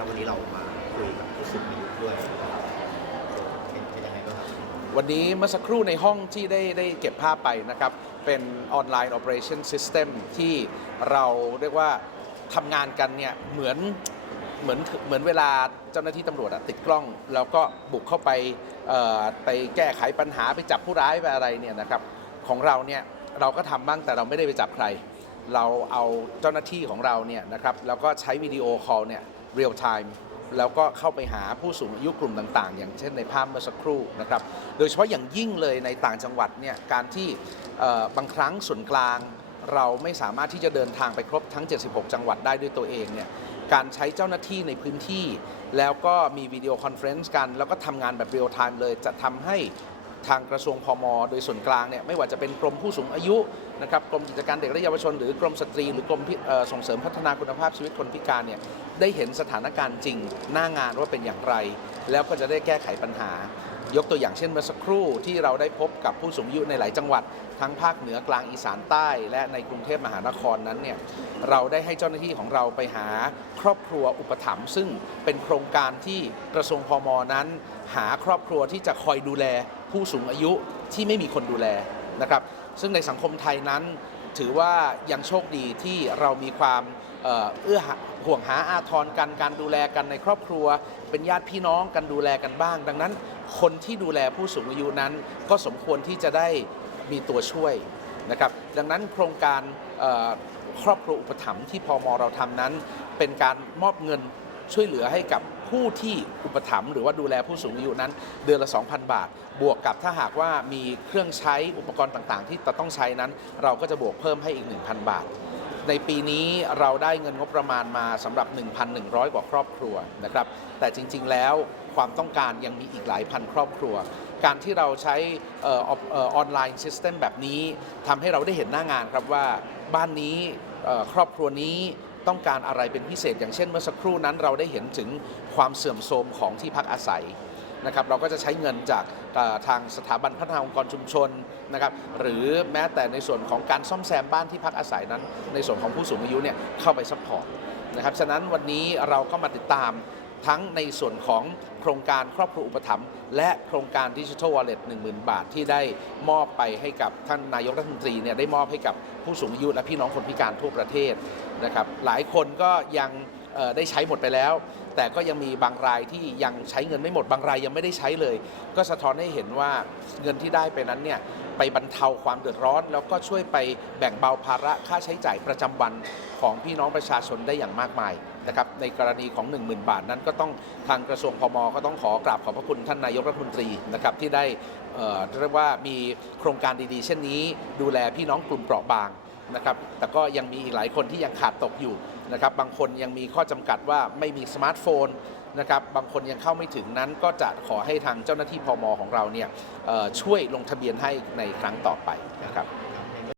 ครับวันนี้เรามาคุยกับผู้สูงอายุด้วยเป็นเป็นยังไงบ้างครับวันนี้เมื่อสักครู่ในห้องที่ได้ได้เก็บภาพไปนะครับ เป็นออนไลน์ Operation System ที่เราเรียกว่าทำงานกันเนี่ยเหมือนเหมือนเหมือนเวลาเจ้าหน้าที่ตำรวจติดกล้อง แล้วก็บุกเข้าไปไปแก้ไขปัญหาไปจับผู้ร้ายไปอะไรเนี่ยนะครับของเราเนี่ยเราก็ทำบ้างแต่เราไม่ได้ไปจับใคร เราเอาเจ้าหน้าที่ของเราเนี่ยนะครับแล้วก็ใช้วิดีโอคอลเนี่ย เรียลไทม์แล้วก็เข้าไปหาผู้สูงอายุกลุ่มต่างๆ อย่างเช่นในภาพเมื่อสักครู่นะครับ โดยเฉพาะอย่างยิ่งเลยในต่างจังหวัดเนี่ยการที่บางครั้งส่วนกลาง เราไม่สามารถที่จะเดินทางไปครบทั้ง 76 จังหวัดได้ด้วยตัวเองเนี่ยการใช้เจ้าหน้าที่ในพื้นที่ แล้วก็มีวิดีโอคอนเฟรนซ์กัน แล้วก็ทำงานแบบเรียลไทม์เลยจะทำให้ ทางกระทรวงพมโดยส่วนกลางเนี่ยไม่ว่าจะเป็นกรมผู้สูงอายุนะครับกรมกิจการเด็กและเยาวชน หรือกรมสตรี หรือกรมส่งเสริมพัฒนาคุณภาพชีวิตคนพิการเนี่ยได้เห็นสถานการณ์จริงหน้างานว่าเป็นอย่างไร แล้วก็จะได้แก้ไขปัญหา ยกตัวอย่างเช่นเมื่อสักครู่ที่เราได้พบกับผู้สูงอายุในหลายจังหวัด ทั้งภาคเหนือกลางอีสานใต้ และในกรุงเทพมหานครนั้นเนี่ยเราได้ให้เจ้าหน้าที่ของเราไปหาครอบครัวอุปถัมภ์ซึ่งเป็นโครงการที่กระทรวงพมนั้น หาครอบครัวที่จะคอยดูแลผู้สูงอายุที่ไม่มีคนดูแลนะครับซึ่งในสังคมไทยนั้นถือว่ายังโชคดีที่เรามีความเอื้อหาห่วงหาอาทรกันการดูแลกันในครอบครัว เป็นญาติพี่น้องกันดูแลกันบ้าง ดังนั้นคนที่ดูแลผู้สูงอายุนั้น ก็สมควรที่จะได้มีตัวช่วยนะครับ ดังนั้นโครงการครอบครัวอุปถัมภ์ที่พมเราทำนั้น เป็นการมอบเงินช่วยเหลือให้กับผู้ที่อุปถัมภ์หรือว่าดูแลผู้สูงอายุนั้น เดือนละ 2,000 บาท บวกกับถ้าหากว่ามีเครื่องใช้อุปกรณ์ต่างๆ ที่จะต้องใช้นั้น เราก็จะบวกเพิ่มให้อีก 1,000 บาท ในปีนี้เราได้เงินงบประมาณมาสำหรับ 1,100 กว่าครอบครัวนะครับ แต่จริง ๆ แล้วความต้องการยังมีอีกหลายพันครอบครัว การที่เราใช้ออนไลน์ซิสเต็มแบบนี้ทำให้เราได้เห็นหน้างานครับว่าบ้านนี้ครอบครัวนี้ต้องการอะไรเป็นพิเศษ อย่างเช่นเมื่อสักครู่นั้นเราได้เห็นถึงความเสื่อมโทรมของที่พักอาศัย นะครับเราก็จะใช้เงินจากทางสถาบันพัฒนาองค์กรชุมชนนะครับหรือแม้แต่ในส่วนของการซ่อมแซมบ้านที่พักอาศัยนั้น ในส่วนของผู้สูงอายุเนี่ยเข้าไปซัพพอร์ตนะครับฉะนั้นวันนี้เราก็มาติดตามทั้งในส่วนของโครงการครอบครัวอุปถัมภ์และโครงการดิจิทัลวอลเล็ต10,000 บาทที่ได้มอบไปให้กับท่านนายกรัฐมนตรีเนี่ยได้มอบให้กับผู้สูงอายุและพี่น้องคนพิการทั่วประเทศนะครับหลายคนก็ยัง ได้ใช้หมดไปแล้ว แต่ก็ยังมีบางรายที่ยังใช้เงินไม่หมดบางรายยังไม่ได้ใช้เลย ก็สะท้อนให้เห็นว่าเงินที่ได้ไปนั้นเนี่ยไปบรรเทาความเดือดร้อน แล้วก็ช่วยไปแบ่งเบาภาระค่าใช้จ่ายประจำวันของพี่น้องประชาชนได้อย่างมากมายนะครับในกรณีของ 10,000 บาทนั้นก็ต้องทางกระทรวงพมก็ต้องขอกราบขอบพระคุณท่านนายกรัฐมนตรีนะครับที่ได้เรียกว่ามีโครงการดีๆ เช่นนี้ ดูแลพี่น้องกลุ่มเปราะบาง นะครับแต่ก็ยังมีอีกหลายคนที่ยังขาดตกอยู่นะครับบางคนยังมีข้อจำกัดว่าไม่มีสมาร์ทโฟนนะครับบางคนยังเข้าไม่ถึงนั้นก็จะขอให้ทางเจ้าหน้าที่พมของเราเนี่ยช่วยลงทะเบียนให้ในครั้งต่อไปนะครับ